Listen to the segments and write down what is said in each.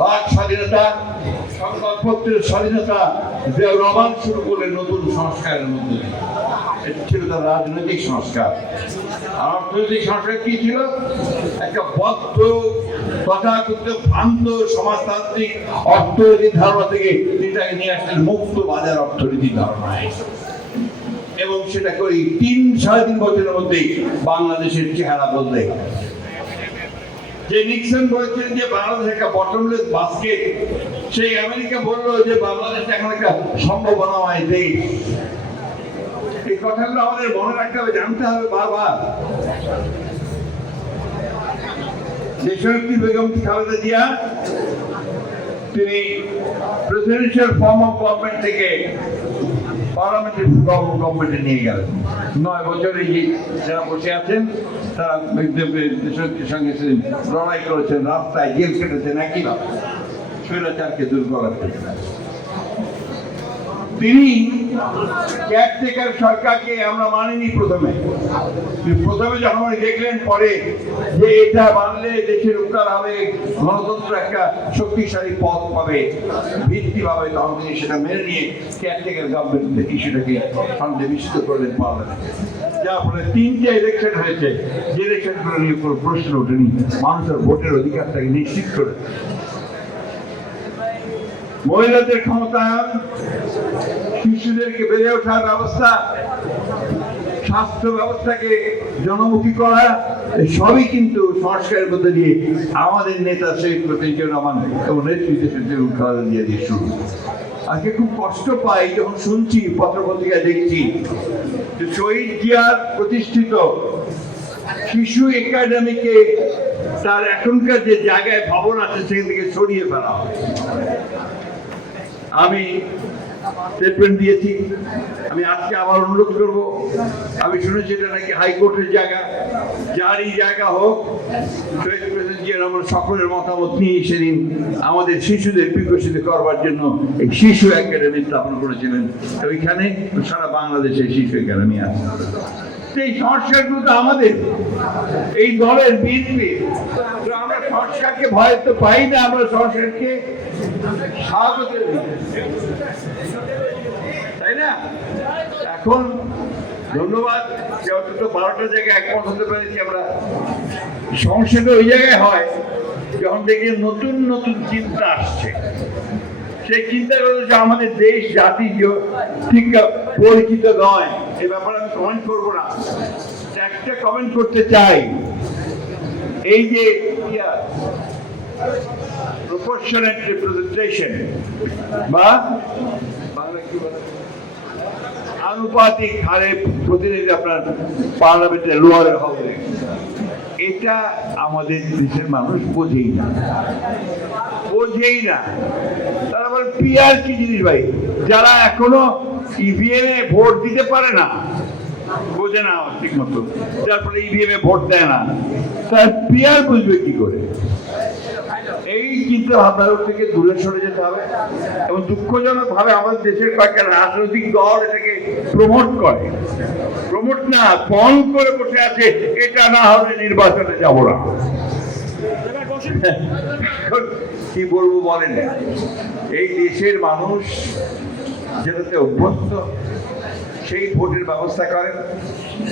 বাক স্বাধীনতা, সংবাদপত্রের স্বাধীনতা, জিয়াউর রহমান শুরু করলেন নতুন সংস্কারের মধ্যে। এটি ছিল তার রাজনৈতিক সংস্কার। আর অর্থনৈতিক সংস্কার কি ছিল? একটা বদ্ধ তথাকথিত ভ্রান্ত সমাজতান্ত্রিক অর্থনৈতিক ধারণা থেকে এটাকে নিয়ে আসলেন মুক্ত বাজার অর্থনৈতিক ধারণায়, এবং সেটা করে 3-3.5 বছরের মধ্যেই বাংলাদেশের চেহারা বদলে গেল। যে নিক্সন বলেছিলেন যে বাংলাদেশ একটা বটমলেস বাস্কেট, সেই আমেরিকা বললো যে বাংলাদেশ এখন একটা সম্ভাবনাময় দেশ। এই কথাগুলো আমাদের মনে রাখতে হবে, জানতে হবে বারবার। দেশনেত্রী বেগম খালেদা জিয়া তিনি প্রেসিডেন্সিয়াল ফর্ম অফ গভর্নমেন্ট থেকে পার্লামেন্টারি গভর্নমেন্টে নিয়ে গেলেন। 9 বছরে যারা বসে আছেন তারা দেশনেত্রীর সঙ্গে লড়াই করেছেন, রাস্তায় জেল কেটেছেন, একইভাবে স্বৈরাচারকে দূর করার জন্য। তিনি কেয়ারটেকার সরকারকে আমরা মানিনি প্রথমে যখন উনি দেখলেন পরে যে এটা মানলে দেশের উদ্ধার হবে, গণতন্ত্র একটা শক্তিশালী পথ পাবে, ভিত্তি পাবে, তখন তিনি সেটা মেনে নিয়ে কেয়ারটেকার গভর্নমেন্ট ইস্যুটাকে সন্নিবেশিত করলেন পার্লামেন্টে। যার ফলে 3টে ইলেকশন হয়েছে, যে ইলেকশনগুলো নিয়ে কোনো প্রশ্ন ওঠেনি, মানুষের ভোটের অধিকারটাকে নিশ্চিত করে। মহিলাদের ক্ষমতায়ন, শিশুদেরকে বেড়ে ওঠার ব্যবস্থা, স্বাস্থ্য ব্যবস্থাকে জনমুখী করা, সবই কিন্তু সংস্কারের মধ্যে দিয়ে আমাদের নেতা শহীদ প্রেসিডেন্ট রহমান এবং নেতৃত্বে খালেদা জিয়া দিয়ে শুরু। আজকে খুব কষ্ট পাই যখন শুনছি, পত্রপত্রিকায় দেখছি যে শহীদ জিয়ার প্রতিষ্ঠিত শিশু একাডেমিকে তার এখনকার যে জায়গায় ভবন আছে সেখান থেকে সরিয়ে ফেলা হয়। আমি স্টেটমেন্ট দিয়েছি, আমি আজকে আবার অনুরোধ করব। আমি শুনেছি এটা নাকি হাইকোর্টের জায়গা, যারই জায়গা হোক, শহীদ প্রেসিডেন্ট জিয়া রহমান সকলের মতামত নিয়ে সেদিন আমাদের শিশুদের বিকশিত করবার জন্য এই শিশু একাডেমি স্থাপন করেছিলেন। ওইখানে সারা বাংলাদেশে শিশু একাডেমি আছে। এই সংস্কারগুলো তো আমাদের এই দলের বিএনপি। আমরা সংস্কারকে ভয় তো পাই না, আমরা সংস্কারকে স্বাগত, তাই না? এখন ধন্যবাদ যে অন্তত 12টা জায়গায় একমত হতে পেরেছি আমরা। সংস্কারটা ওই জায়গায় হয় যখন দেখি নতুন নতুন চিন্তা আসছে। সেই চিন্তা করছে আমাদের দেশ জাতি ঠিক পরিচিত নয়। এ ব্যাপারে আমি কমেন্ট করবো না, একটা কমেন্ট করতে চাই। এই যে প্রপোর্শনাল রিপ্রেজেন্টেশন বা আনুপাতিক হারে প্রতিনিধি আপনার পার্লামেন্টে লোয়ারে হবে, এটা আমাদের দেশের মানুষ বোঝেই না। তারা বলে পিআর কি জিনিস ভাই? যারা এখনো ইভিএম এ ভোট দিতে পারে না, বোঝে না ঠিক মতো, যার ফলে ইভিএম এ ভোট দেয় না, তার পিআর বুঝবে কি করে? এই চিন্তা ভাবনার থেকে দূরে সরে যেতে হবে। এবং দুঃখজনক ভাবে আমাদের দেশের কয়েকটা রাজনৈতিক দল এটাকে প্রমোট না ফোন করে বসে আছে, এটা না হলে নির্বাচনে যাব না। কি বলবো বলেন, এই দেশের মানুষ যেটাতে অভ্যস্ত সেই ভোটের ব্যবস্থা করেন,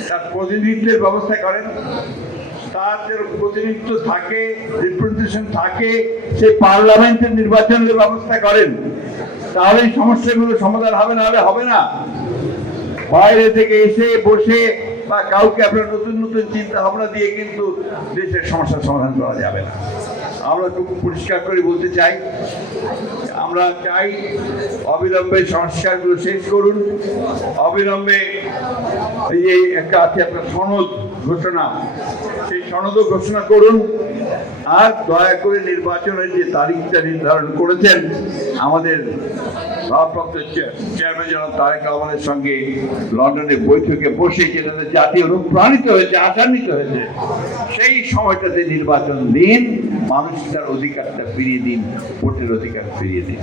তার প্রতিনিধিত্বের ব্যবস্থা করেন, তার যে প্রতিনিধিত্ব থাকে, রিপ্রেজেন্টেশন থাকে, সেই পার্লামেন্টের নির্বাচনের ব্যবস্থা করেন। তাহলে এই সমস্যাগুলো সমাধান হবে, না হলে হবে না। বাইরে থেকে এসে বসে বা কাউকে আপনার নতুন নতুন চিন্তা ভাবনা দিয়ে কিন্তু দেশের সমস্যার সমাধান করা যাবে না। আমরা খুব পরিষ্কার করে বলতে চাই, আমরা চাই অবিলম্বে সংস্কারগুলো শেষ করুন, অবিলম্বে এই যে একটা আছে আপনার সনদ ঘোষণা, সেই সনদও ঘোষণা করুন। আর দয়া করে নির্বাচনের যে তারিখটা নির্ধারণ করেছেন আমাদের ভারপ্রাপ্ত চেয়ারম্যান জনাব তারেক রহমানের সঙ্গে লন্ডনে বৈঠকে বসে, যেটাতে জাতি অনুপ্রাণিত হয়েছে, আশান্বিত হয়েছে, সেই সময়টাতে নির্বাচন দিন, মানুষ তার অধিকারটা ফিরিয়ে দিন, ভোটের অধিকার ফিরিয়ে দিন।